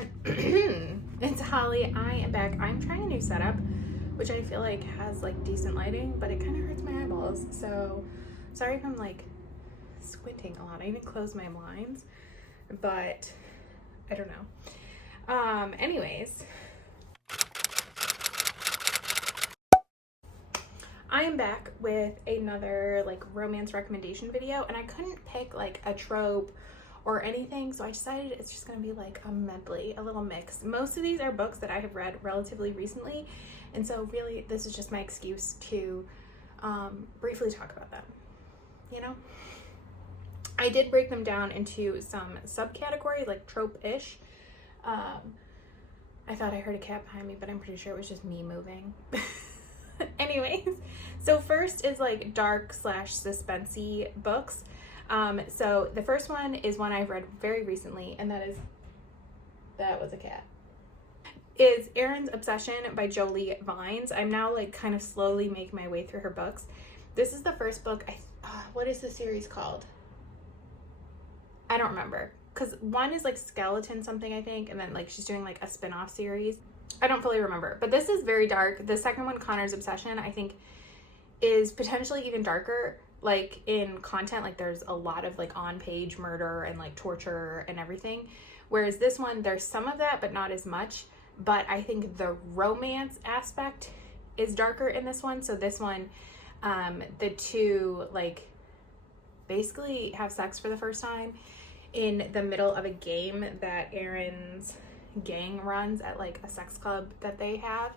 everyone. It's Holly. I am back. I'm trying a new setup, which I feel like has like decent lighting, but it kind of hurts my eyeballs. So sorry if I'm like squinting a lot. I even closed my blinds, but I don't know. Anyways, I am back with another like romance recommendation video, and I couldn't pick like a trope or anything, so I decided it's just gonna be like a medley, a little mix. Most of these are books that I have read relatively recently, and so really this is just my excuse to briefly talk about them. You know, I did break them down into some subcategories, like trope-ish. I thought I heard a cat behind me, but I'm pretty sure it was just me moving. Anyways, so first is like dark / suspensey books. So the first one is one I've read very recently, and that was a cat, is Arran's Obsession by Jolie Vines. I'm now like kind of slowly making my way through her books. This is the first book. What is the series called? I don't remember, because one is like Skeleton something, I think, and then like she's doing like a spin-off series. I don't fully remember, but this is very dark. The second one, Connor's Obsession, I think is potentially even darker, like in content. Like there's a lot of like on-page murder and like torture and everything, whereas this one, there's some of that but not as much. But I think the romance aspect is darker in this one. So this one, the two like basically have sex for the first time in the middle of a game that Arran's gang runs at like a sex club that they have,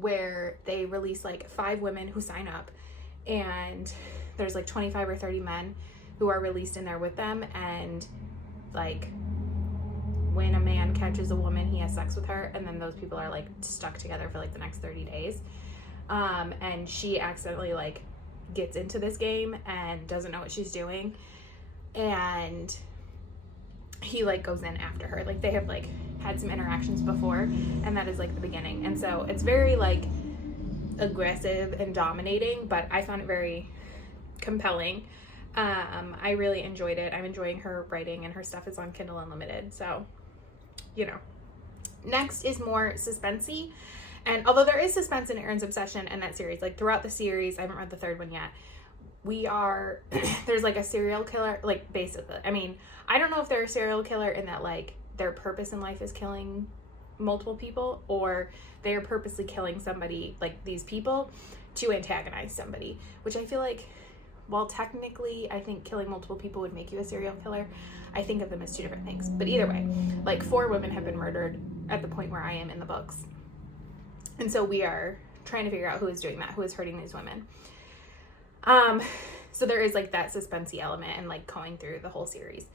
where they release like 5 women who sign up, and there's like 25 or 30 men who are released in there with them, and like when a man catches a woman, he has sex with her, and then those people are like stuck together for like the next 30 days. And she accidentally like gets into this game and doesn't know what she's doing, and he like goes in after her. Like they have like had some interactions before, and that is like the beginning. And so it's very like aggressive and dominating, but I found it very compelling. I really enjoyed it. I'm enjoying her writing, and her stuff is on Kindle Unlimited, so you know. Next is more suspensey, and although there is suspense in Arran's Obsession and that series, like throughout the series, I haven't read the third one yet, there's like a serial killer, like basically, I mean, I don't know if they're a serial killer in that like their purpose in life is killing multiple people, or they are purposely killing somebody, like these people, to antagonize somebody, which I feel like, while technically I think killing multiple people would make you a serial killer, I think of them as two different things. But either way, like 4 women have been murdered at the point where I am in the books, and so we are trying to figure out who is doing that, who is hurting these women. So there is like that suspensey element and like going through the whole series.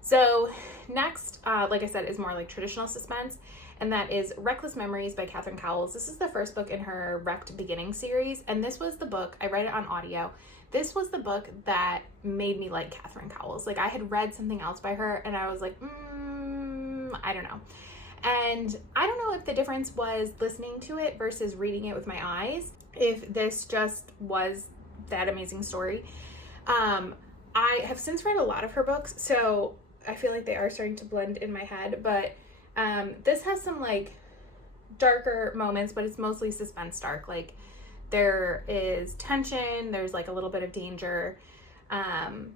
So next, like I said, is more like traditional suspense, and that is Reckless Memories by Cowles. This is the first book in her Wrecked Beginning series, and this was the book, I read it on audio. This was the book that made me like Cowles. Like I had read something else by her, and I was like, I don't know. And I don't know if the difference was listening to it versus reading it with my eyes, if this just was that amazing story. I have since read a lot of her books, so I feel like they are starting to blend in my head, but this has some like darker moments, but it's mostly suspense dark. Like there is tension, there's like a little bit of danger, and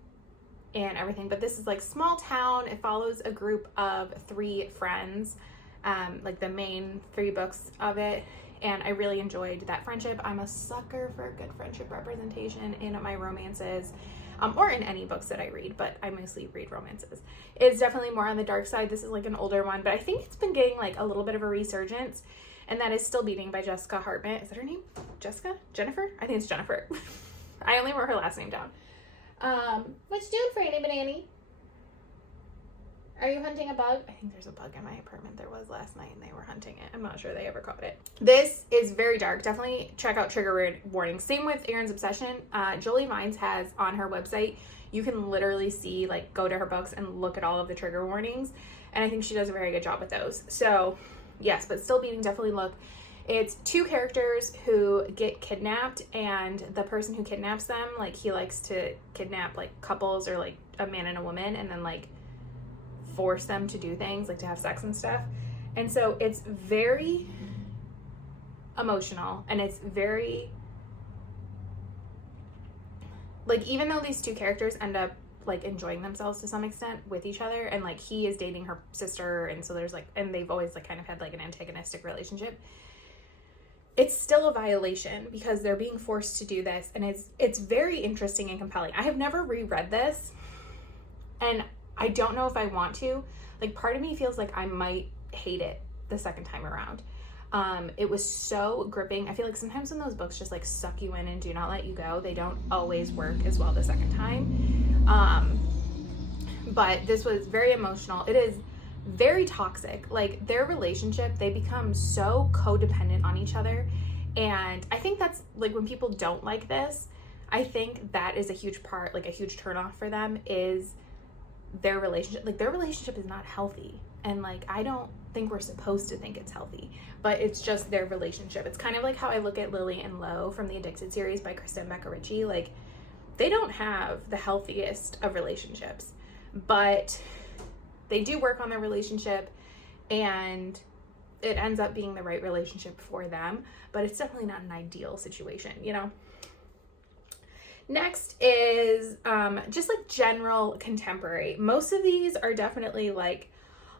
everything. But this is like small town. It follows a group of 3 friends, like the main 3 books of it. And I really enjoyed that friendship. I'm a sucker for good friendship representation in my romances, or in any books that I read, but I mostly read romances. It's definitely more on the dark side. This is like an older one, but I think it's been getting like a little bit of a resurgence, and that is Still Beating by Jessica Hartmann. Is that her name? Jessica? Jennifer? I think it's Jennifer. I only wrote her last name down. What you doing, Franny Banani? Are you hunting a bug? I think there's a bug in my apartment. There was last night, and they were hunting it. I'm not sure they ever caught it. This is very dark. Definitely check out trigger warnings. Same with Arran's Obsession. Jolie Vines has on her website, you can literally see, like, go to her books and look at all of the trigger warnings, and I think she does a very good job with those. So yes, but Still Beating, definitely look. It's 2 characters who get kidnapped, and the person who kidnaps them, like, he likes to kidnap like couples or like a man and a woman, and then like force them to do things, like to have sex and stuff. And so it's very emotional, and it's very, like, even though these two characters end up like enjoying themselves to some extent with each other, and like he is dating her sister, and so there's like, and they've always like kind of had like an antagonistic relationship, it's still a violation because they're being forced to do this. And it's very interesting and compelling. I have never reread this, and I don't know if I want to. Like, part of me feels like I might hate it the second time around. It was so gripping. I feel like sometimes when those books just like suck you in and do not let you go, they don't always work as well the second time. But this was very emotional. It is very toxic. Like, their relationship, they become so codependent on each other. And I think that's like, when people don't like this, I think that is a huge part, like a huge turnoff for them, is their relationship. Like, their relationship is not healthy. And like, I don't think we're supposed to think it's healthy, but it's just their relationship. It's kind of like how I look at Lily and Lowe from the Addicted series by Kristen Becker-Ritchie. Like, they don't have the healthiest of relationships, but they do work on their relationship, and it ends up being the right relationship for them, but it's definitely not an ideal situation, you know? Next is just like general contemporary. Most of these are definitely like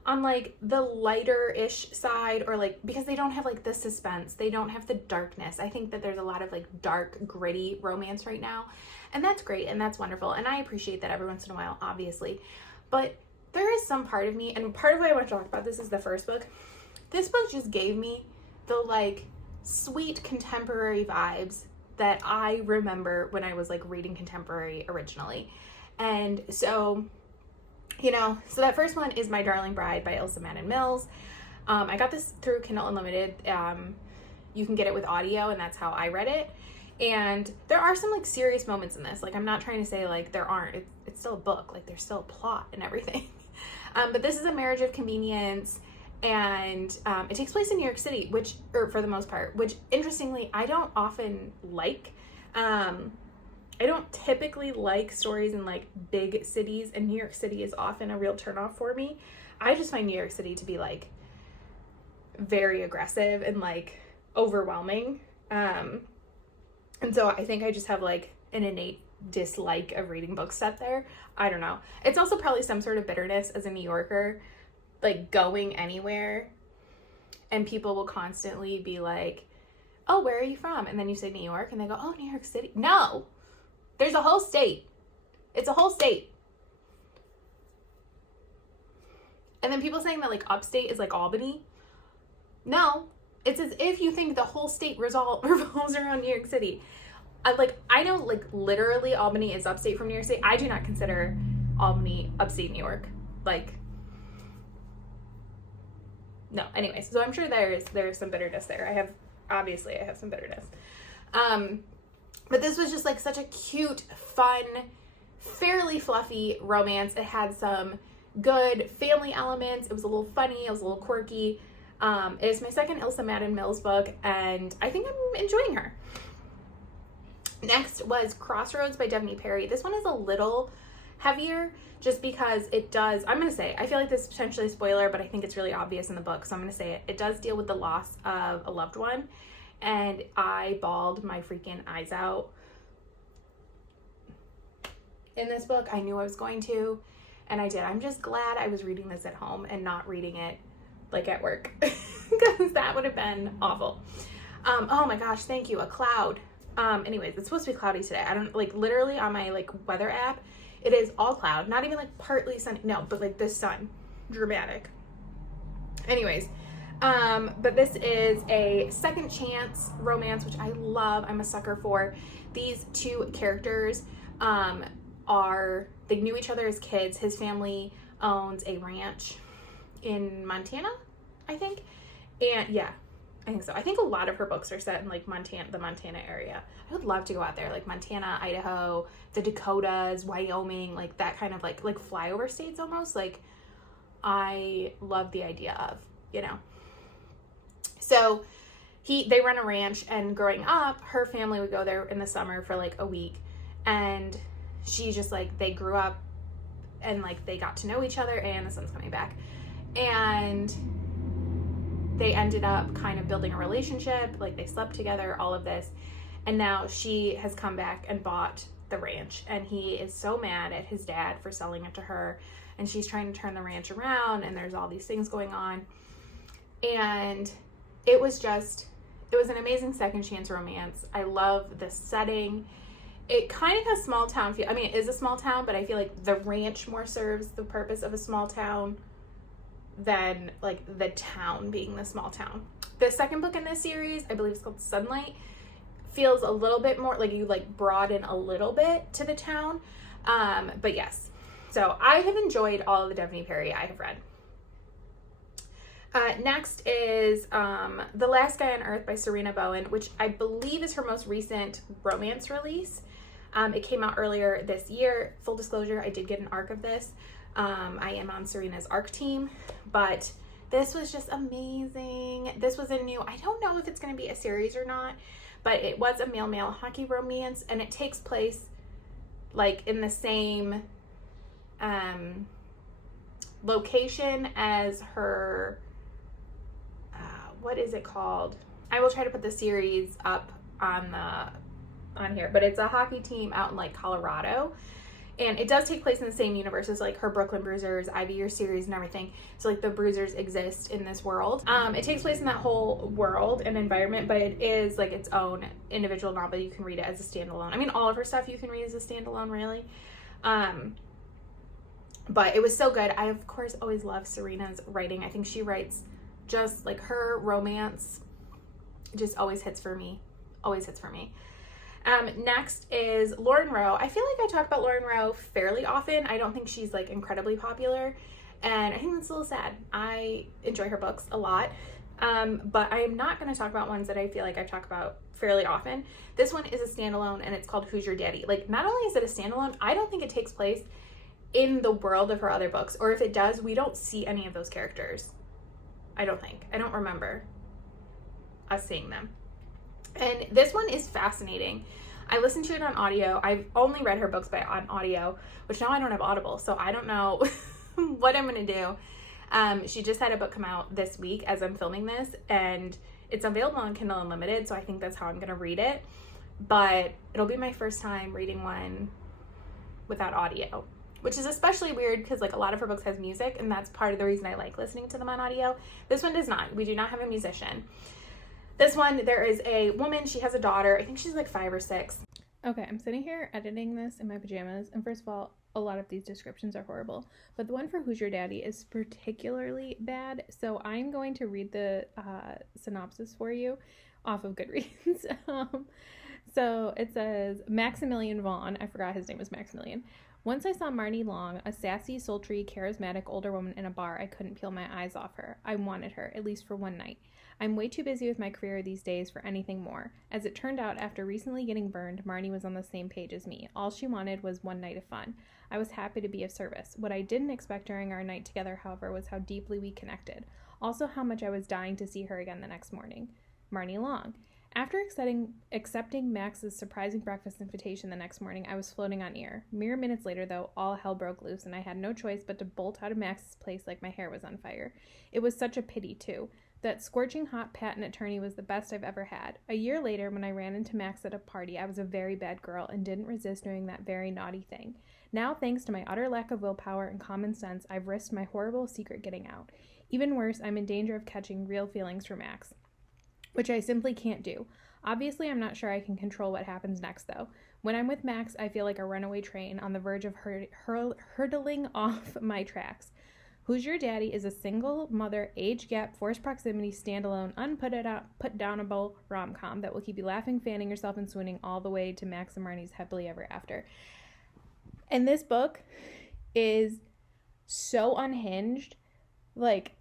on like the lighter-ish side, or like, because they don't have like the suspense, they don't have the darkness. I think that there's a lot of like dark, gritty romance right now, and that's great and that's wonderful, and I appreciate that every once in a while, obviously. But there is some part of me, and part of why I want to talk about this is the first book. This book just gave me the like sweet contemporary vibes that I remember when I was like reading contemporary originally. And so, you know, so that first one is My Darling Bride by Ilsa Madden-Mills. I got this through Kindle Unlimited. You can get it with audio, and that's how I read it. And there are some like serious moments in this. Like, I'm not trying to say like there aren't. It's still a book. Like, there's still a plot and everything. But this is a marriage of convenience, and it takes place in New York City, which, or for the most part, which interestingly, I don't often like. I don't typically like stories in like big cities, and New York City is often a real turnoff for me. I just find New York City to be like very aggressive and like overwhelming. And so I think I just have like an innate dislike of reading books set there. I don't know. It's also probably some sort of bitterness as a New Yorker, like going anywhere and people will constantly be like, oh, where are you from? And then you say New York, and they go, oh, New York City. No, there's a whole state. It's a whole state. And then people saying that like upstate is like Albany. No, it's as if you think the whole state revolves around New York City. I know like literally Albany is upstate from New York State. I do not consider Albany upstate New York. Like, no. Anyways, so I'm sure there's some bitterness there. I have some bitterness. But this was just like such a cute, fun, fairly fluffy romance. It had some good family elements. It was a little funny. It was a little quirky. It is my second Ilsa Madden-Mills book, and I think I'm enjoying her. Next was Crossroads by Devney Perry. This one is a little heavier just because it does, I'm going to say, I feel like this is potentially a spoiler, but I think it's really obvious in the book, so I'm going to say it. It does deal with the loss of a loved one, and I bawled my freaking eyes out in this book. I knew I was going to, and I did. I'm just glad I was reading this at home and not reading it like at work, because that would have been awful. Oh my gosh, thank you, a cloud. Anyways, it's supposed to be cloudy today. I don't, like, literally on my like weather app, it is all cloud, not even like partly sunny, no, but like the sun, dramatic. Anyways, but this is a second chance romance, which I love. I'm a sucker for. These two characters they knew each other as kids. His family owns a ranch in Montana, I think. And yeah, I think so. I think a lot of her books are set in like the Montana area. I would love to go out there, like Montana, Idaho, the Dakotas, Wyoming, like that kind of like flyover states almost. Like, I love the idea of, you know. So they run a ranch, and growing up, her family would go there in the summer for like a week, and she just like, they grew up and like they got to know each other, and the son's coming back, and they ended up kind of building a relationship, like they slept together, all of this, and now she has come back and bought the ranch, and he is so mad at his dad for selling it to her, and she's trying to turn the ranch around, and there's all these things going on, and it was an amazing second chance romance. I love the setting. It kind of has small town feel. I mean, it is a small town, but I feel like the ranch more serves the purpose of a small town than like the town being the small town. The second book in this series, I believe it's called Sunlight, feels a little bit more like you like broaden a little bit to the town. But yes, so I have enjoyed all of the Devney Perry I have read. Next is The Last Guy on Earth by Sarina Bowen, which I believe is her most recent romance release. It came out earlier this year. Full disclosure, I did get an arc of this. I am on Sarina's arc team, but this was just amazing. This was a new, I don't know if it's going to be a series or not, but it was a male-male hockey romance, and it takes place like in the same location as her, what is it called? I will try to put the series up on here, but it's a hockey team out in like Colorado, and it does take place in the same universe as like her Brooklyn Bruisers, Ivy Year series and everything. So like the Bruisers exist in this world. It takes place in that whole world and environment, but it is like its own individual novel. You can read it as a standalone. I mean, all of her stuff you can read as a standalone, really. But it was so good. I of course always love Sarina's writing. I think she writes just like her romance just always hits for me. Always hits for me. Next is Lauren Rowe. I feel like I talk about Lauren Rowe fairly often. I don't think she's like incredibly popular, and I think that's a little sad. I enjoy her books a lot, but I am not going to talk about ones that I feel like I talk about fairly often. This one is a standalone, and it's called Who's Your Daddy? Like, not only is it a standalone, I don't think it takes place in the world of her other books, or if it does, we don't see any of those characters. I don't remember us seeing them. And this one is fascinating. I listened to it on audio. I've only read her books on audio, which now I don't have Audible, so I don't know what I'm going to do. She just had a book come out this week as I'm filming this, and it's available on Kindle Unlimited, so I think that's how I'm going to read it. But it'll be my first time reading one without audio, which is especially weird because like a lot of her books has music, and that's part of the reason I like listening to them on audio. This one does not. We do not have a musician. This one, there is a woman, she has a daughter. I think she's like 5 or 6. Okay, I'm sitting here editing this in my pajamas, and first of all, a lot of these descriptions are horrible, but the one for Who's Your Daddy is particularly bad, so I'm going to read the synopsis for you off of Goodreads. So it says, Maximilian Vaughn, I forgot his name was Maximilian. Once I saw Marnie Long, a sassy, sultry, charismatic older woman in a bar, I couldn't peel my eyes off her. I wanted her, at least for one night. I'm way too busy with my career these days for anything more. As it turned out, after recently getting burned, Marnie was on the same page as me. All she wanted was one night of fun. I was happy to be of service. What I didn't expect during our night together, however, was how deeply we connected. Also how much I was dying to see her again the next morning. Marnie Long. After accepting Max's surprising breakfast invitation the next morning, I was floating on air. Mere minutes later, though, all hell broke loose, and I had no choice but to bolt out of Max's place like my hair was on fire. It was such a pity, too. That scorching hot patent attorney was the best I've ever had. A year later, when I ran into Max at a party, I was a very bad girl and didn't resist doing that very naughty thing. Now, thanks to my utter lack of willpower and common sense, I've risked my horrible secret getting out. Even worse, I'm in danger of catching real feelings for Max, which I simply can't do. Obviously, I'm not sure I can control what happens next, though. When I'm with Max, I feel like a runaway train on the verge of hurtling off my tracks. Who's Your Daddy is a single mother, age gap, forced proximity, standalone, unput-downable rom-com that will keep you laughing, fanning yourself, and swooning all the way to Max and Marnie's happily ever after. And this book is so unhinged. Like,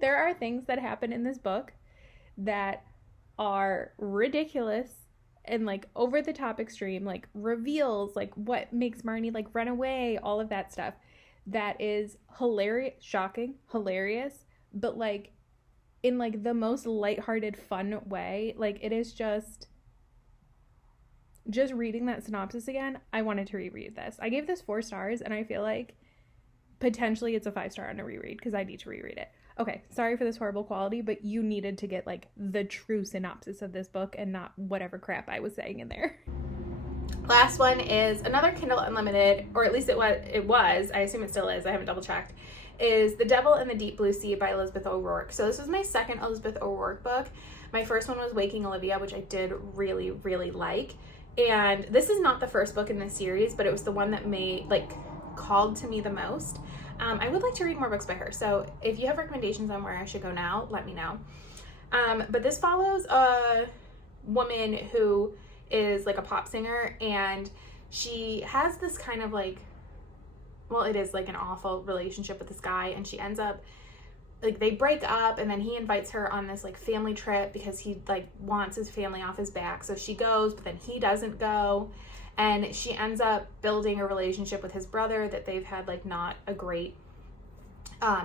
there are things that happen in this book that are ridiculous and like over the top extreme, like reveals like what makes Marnie like run away, all of that stuff. That is hilarious, shocking, hilarious, but like in like the most lighthearted, fun way. Like it is just reading that synopsis again, I wanted to reread this. I gave this 4 stars, and I feel like potentially it's a 5-star on a reread because I need to reread it. Okay, sorry for this horrible quality, but you needed to get like the true synopsis of this book and not whatever crap I was saying in there. Last one is another Kindle Unlimited, or at least it was, I assume it still is, I haven't double checked, is The Devil in the Deep Blue Sea by Elizabeth O'Rourke. So this was my second Elizabeth O'Rourke book. My first one was Waking Olivia, which I did really, really like. And this is not the first book in this series, but it was the one that called to me the most. I would like to read more books by her. So if you have recommendations on where I should go now, let me know. But this follows a woman who is like a pop singer, and she has this kind of like, well, it is like an awful relationship with this guy, and she ends up like, they break up, and then he invites her on this like family trip because he like wants his family off his back. So she goes, but then he doesn't go, and she ends up building a relationship with his brother that they've had like not a great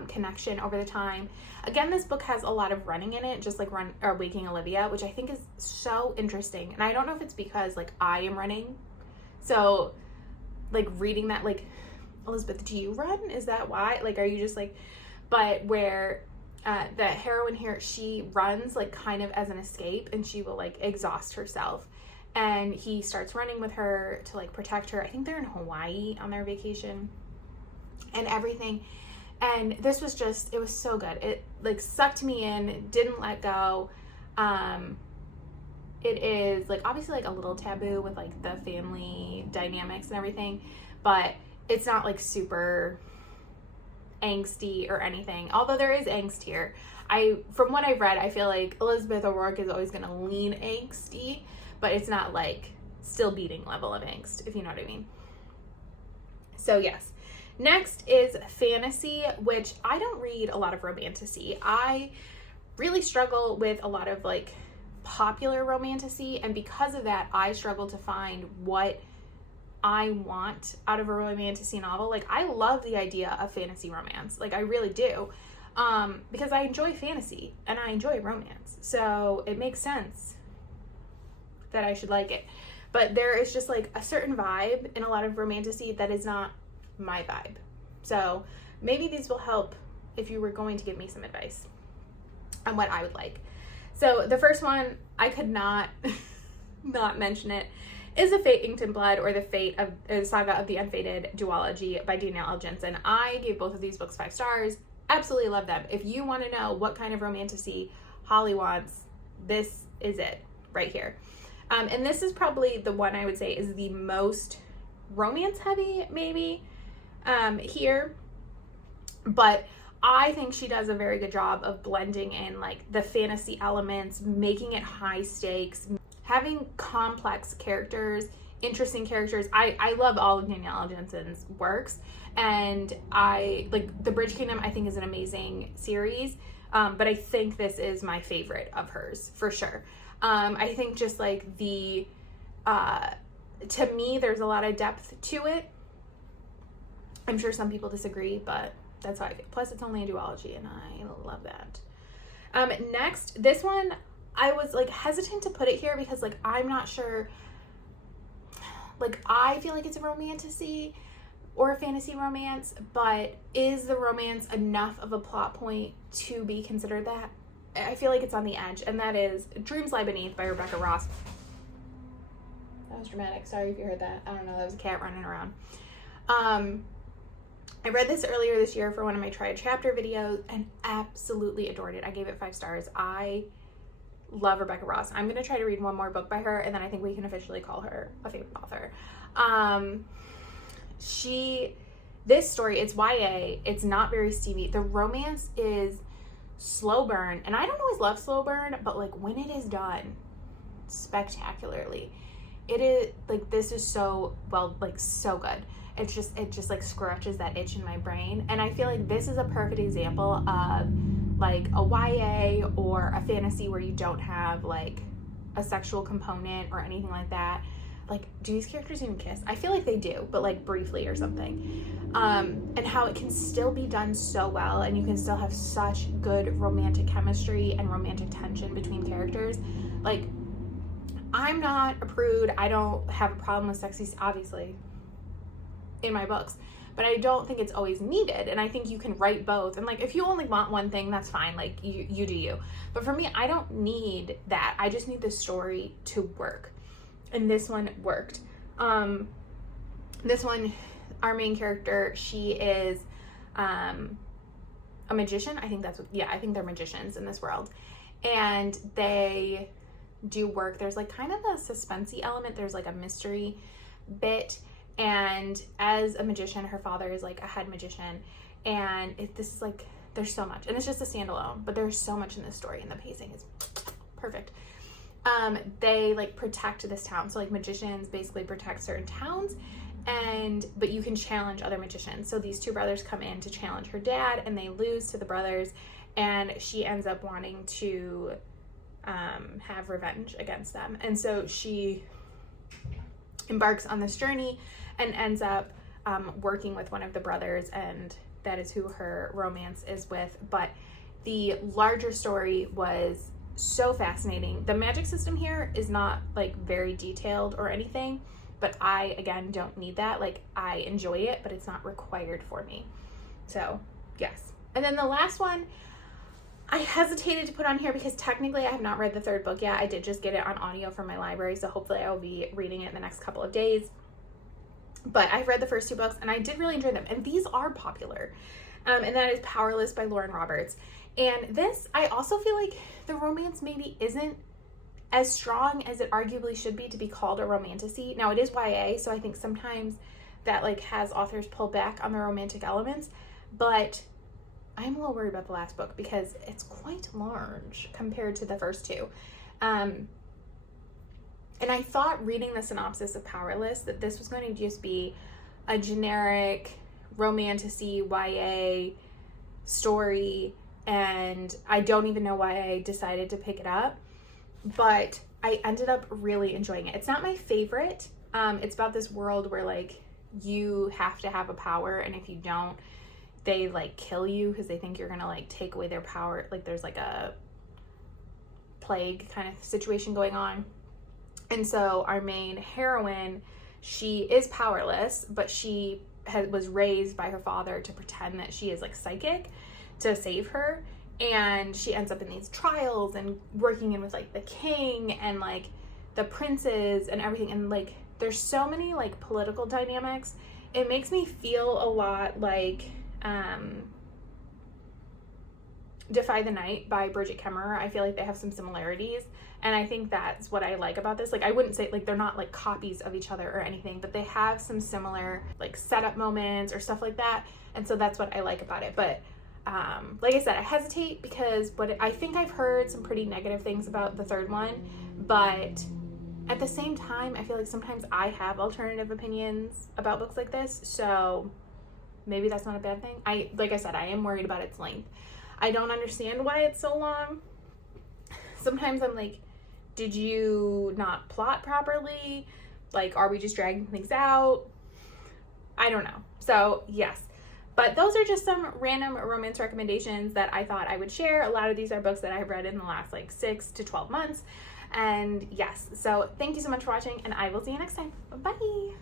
connection over the time. Again, this book has a lot of running in it, just like Waking Olivia, which I think is so interesting. And I don't know if it's because like I am running, so like reading that, like, Elizabeth, do you run? Is that why? Like, are you just like, but where the heroine here, she runs like kind of as an escape, and she will like exhaust herself, and he starts running with her to like protect her. I think they're in Hawaii on their vacation and everything. And this was just, it was so good. It like sucked me in, didn't let go. It is like obviously like a little taboo with like the family dynamics and everything, but it's not like super angsty or anything. Although there is angst here. From what I've read, I feel like Elizabeth O'Rourke is always going to lean angsty, but it's not like still beating level of angst, if you know what I mean. So yes. Next is fantasy, which I don't read a lot of romantasy. I really struggle with a lot of like popular romantasy, and because of that, I struggle to find what I want out of a romantasy novel. Like, I love the idea of fantasy romance. Like, I really do. Because I enjoy fantasy and I enjoy romance. So it makes sense that I should like it. But there is just like a certain vibe in a lot of romantasy that is not my vibe. So maybe these will help if you were going to give me some advice on what I would like. So the first one, I could not not mention it, is The Fate Inked in Blood, or the Saga of the Unfated Duology by Danielle Jensen. I gave both of these books 5 stars. Absolutely love them. If you want to know what kind of romantasy Holly wants, this is it right here. And this is probably the one I would say is the most romance heavy, maybe, here. But I think she does a very good job of blending in like the fantasy elements, making it high stakes, having complex characters, interesting characters. I love all of Danielle Jensen's works, and I like The Bridge Kingdom. I think is an amazing series, but I think this is my favorite of hers for sure. I think just like to me, there's a lot of depth to it. I'm sure some people disagree, but that's how I feel. Plus, it's only a duology, and I love that. Next, this one, I was like hesitant to put it here because like I'm not sure. Like, I feel like it's a romantasy or a fantasy romance, but is the romance enough of a plot point to be considered that? I feel like it's on the edge, and that is Dreams Lie Beneath by Rebecca Ross. That was dramatic. Sorry if you heard that. I don't know. That was a cat running around. I read this earlier this year for one of my Try a Chapter videos and absolutely adored it. I gave it 5 stars. I love Rebecca Ross. I'm going to try to read one more book by her, and then I think we can officially call her a favorite author. This story, it's YA. It's not very steamy. The romance is slow burn, and I don't always love slow burn, but like when it is done spectacularly, it is like, this is so well, like so good. It just like scratches that itch in my brain, and I feel like this is a perfect example of like a YA or a fantasy where you don't have like a sexual component or anything like that. Like, do these characters even kiss? I feel like they do, but like briefly or something. And how it can still be done so well, and you can still have such good romantic chemistry and romantic tension between characters. Like, I'm not a prude. I don't have a problem with sexy, obviously, in my books, but I don't think it's always needed. And I think you can write both. And like, if you only want one thing, that's fine. Like, you do you. But for me, I don't need that. I just need the story to work. And this one worked. This one, our main character, she is a magician. I think that's what, yeah, I think they're magicians in this world. And they do work. There's like kind of a suspensey element. There's like a mystery bit. And as a magician, her father is like a head magician. And this is like, there's so much. And it's just a standalone, but there's so much in this story, and the pacing is perfect. They like protect this town. So like magicians basically protect certain towns, but you can challenge other magicians. So these two brothers come in to challenge her dad, and they lose to the brothers, and she ends up wanting to have revenge against them. And so she embarks on this journey and ends up working with one of the brothers, and that is who her romance is with. But the larger story was so fascinating. The magic system here is not like very detailed or anything, but I, again, don't need that. Like, I enjoy it, but it's not required for me. So, yes. And then the last one, I hesitated to put on here because technically I have not read the third book yet. I did just get it on audio from my library, so hopefully I will be reading it in the next couple of days. But I've read the first two books, and I did really enjoy them. And these are popular. And that is Powerless by Lauren Roberts. And this, I also feel like the romance maybe isn't as strong as it arguably should be to be called a romantasy. Now, it is YA, so I think sometimes that like has authors pull back on the romantic elements. But I'm a little worried about the last book because it's quite large compared to the first two. And I thought reading the synopsis of Powerless that this was going to just be a generic romantasy YA story, and I don't even know why I decided to pick it up, but I ended up really enjoying it. It's not my favorite. It's about this world where like you have to have a power, and if you don't, they like kill you because they think you're gonna like take away their power. Like there's like a plague kind of situation going on. And so our main heroine, she is powerless, but she was raised by her father to pretend that she is like psychic to save her. And she ends up in these trials and working in with like the king and like the princes and everything. And like there's so many like political dynamics. It makes me feel a lot like Defy the Night by Bridget Kemmerer. I feel like they have some similarities, and I think that's what I like about this. Like, I wouldn't say like they're not like copies of each other or anything, but they have some similar like setup moments or stuff like that, and so that's what I like about it. But like I said, I hesitate because I think I've heard some pretty negative things about the third one, but at the same time, I feel like sometimes I have alternative opinions about books like this, so maybe that's not a bad thing. Like I said, I am worried about its length. I don't understand why it's so long. Sometimes I'm like, did you not plot properly? Like, are we just dragging things out? I don't know. So, yes. But those are just some random romance recommendations that I thought I would share. A lot of these are books that I've read in the last like 6 to 12 months. And yes, so thank you so much for watching, and I will see you next time. Bye.